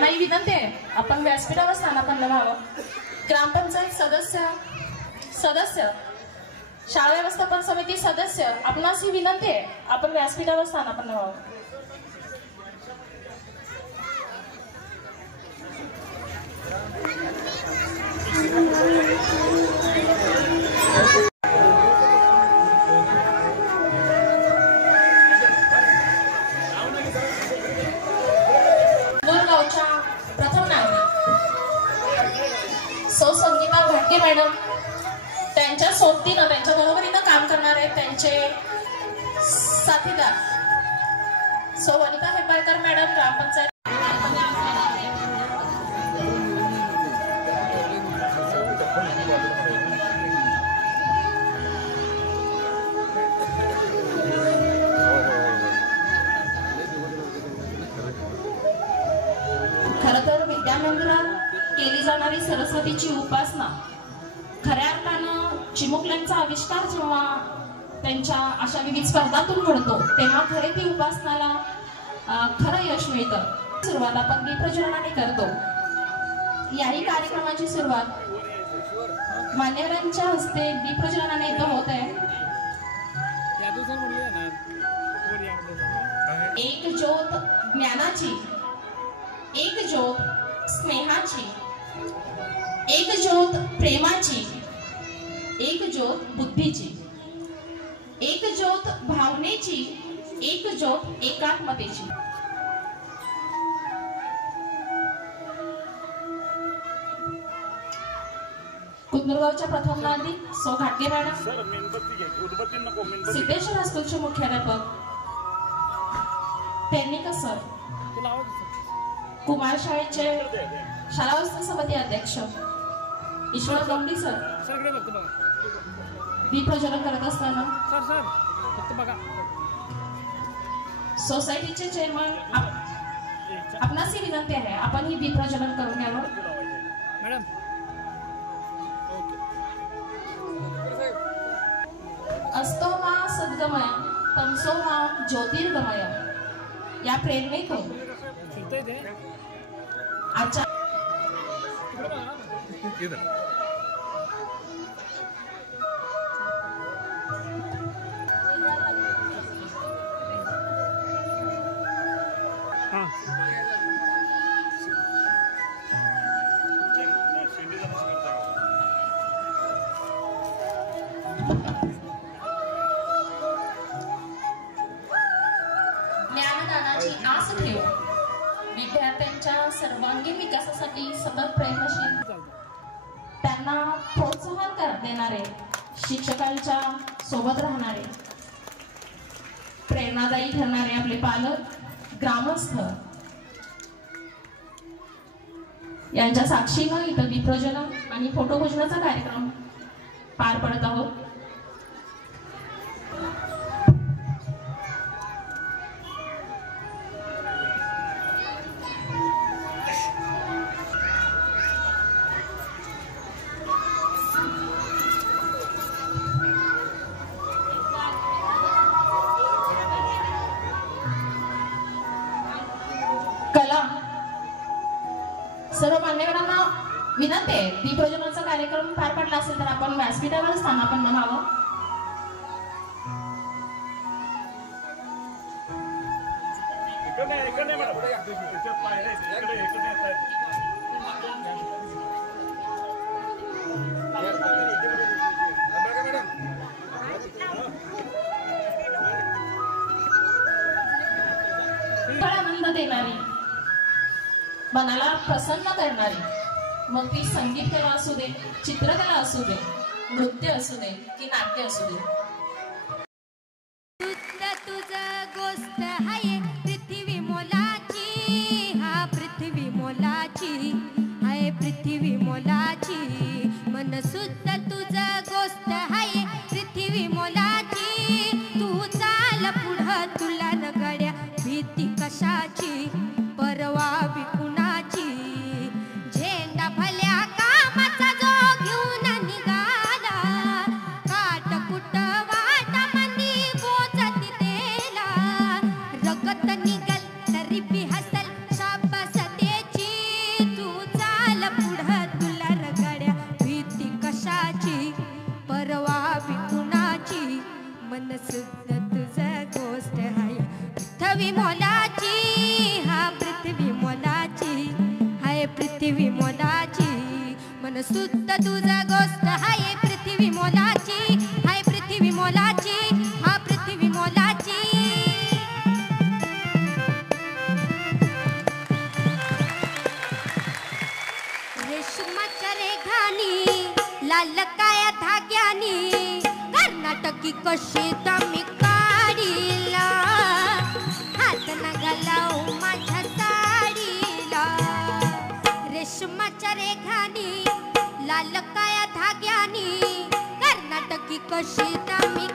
माझी विनंती आहे आपण व्यासपीठावर स्थानापन्न व्हावं. ग्रामपंचायत सदस्य शाळा व्यवस्थापन समिती सदस्य आपणास ही विनंती आहे आपण व्यासपीठावर स्थानापन्न व्हावं. गावच्या प्रथम नागरिक सौ संगीता घाटगे मॅडम, त्यांच्या सोबतीनं त्यांच्या बरोबरीनं काम करणारे त्यांचे साथीदार सौ वनिता हेंबाळकर मॅडम, ग्रामपंचायत विद्यामंदिरात केली जाणारी सरस्वतीची उपासना खऱ्या अर्थानं चिमुकल्यांचा आविष्कार जेव्हा त्यांच्या अशा विविध स्पर्धातून घडतो तेव्हा खरे ती उपासनाला खरं यश मिळतं. सुरुवात आपण दीपप्रज्वलनाने करतो. याही कार्यक्रमाची सुरुवात मान्यवरांच्या हस्ते दीपप्रज्वलनाने इथं होत आहे. एक ज्योत ज्ञानाची, एक ज्योत स्नेहाची, एक ज्योत प्रेमाची, एक ज्योत बुद्धीची, एक ज्योत भावनेची, एक ज्योत एकात्मतेची. कुंदरगावच्या प्रथम नागरिक सौ घाटगे मॅडम, सिद्धेश्वर हायस्कूलचे मुख्याध्यापक पेरणीकर सर, कुमार शाळेचे शाळा व्यवस्थापन समिती अध्यक्ष ईश्वर गमडी सर, दीपप्रज्वलन करत असताना सोसायटीचे चेअरमन आपणास ही विनंती आहे आपण ही दीपप्रज्वलन करून घ्यावं. असतो मा सद्गमय तमसो मा ज्योतिर्गमय या प्रेरणेतून आजच्या ज्ञानदानाची आस ठेव विद्यार्थ्यांच्या सर्वांगीण विकासासाठी सतत प्रयत्नशील, त्यांना प्रोत्साहन देणारे, शिक्षकांच्या सोबत राहणारे, प्रेरणादायी ठरणारे आपले पालक, ग्रामस्थ यांच्या साक्षीनं इथं दीपप्रज्वलन आणि फोटोभोजनाचा कार्यक्रम पार पडत आहोत. सर्व मान्यवरांना विनंती आहे दीपप्रज्वलनाचा कार्यक्रम पार पडला असेल तर आपण व्यासपीठावर स्थानापन्न व्हावं. आनंद देणारी, मनाला प्रसन्न करणारी, मग ती संगीत कला असू दे, चित्रकला असू दे, नृत्य असू दे की नाट्य असू दे. तुझं गोष्ट आहे पृथ्वी मोलाची, हा पृथ्वी मोलाची आहे, पृथ्वी मोलाची. मन सुद्धा तुझं गोष्ट आहे पृथ्वी मोलाची. तू चाल पुढं तुला न गड्या भीती कशाची, परवा विकुणाची. झेंडा भल्या कामाचा जो घेऊन निघाला, काट कुट वाटा मनी बोचती तेला. रगत निघल तरी बी हसल शाबास त्याची, मन सुद्धा तुझा गोष्ट हाय पृथ्वी मोलाची, हाय पृथ्वी मोलाची, हा पृथ्वी मोलाची. रेशमाच्या रेघानी लाल काया धाग्यानी कर्नाटकी कशी मी काढीला, हात नगा लावू माझ्या साडीला. रेशमाच्या रेघानी लाल काया धाग्यानी कर्नाटकी कशी मी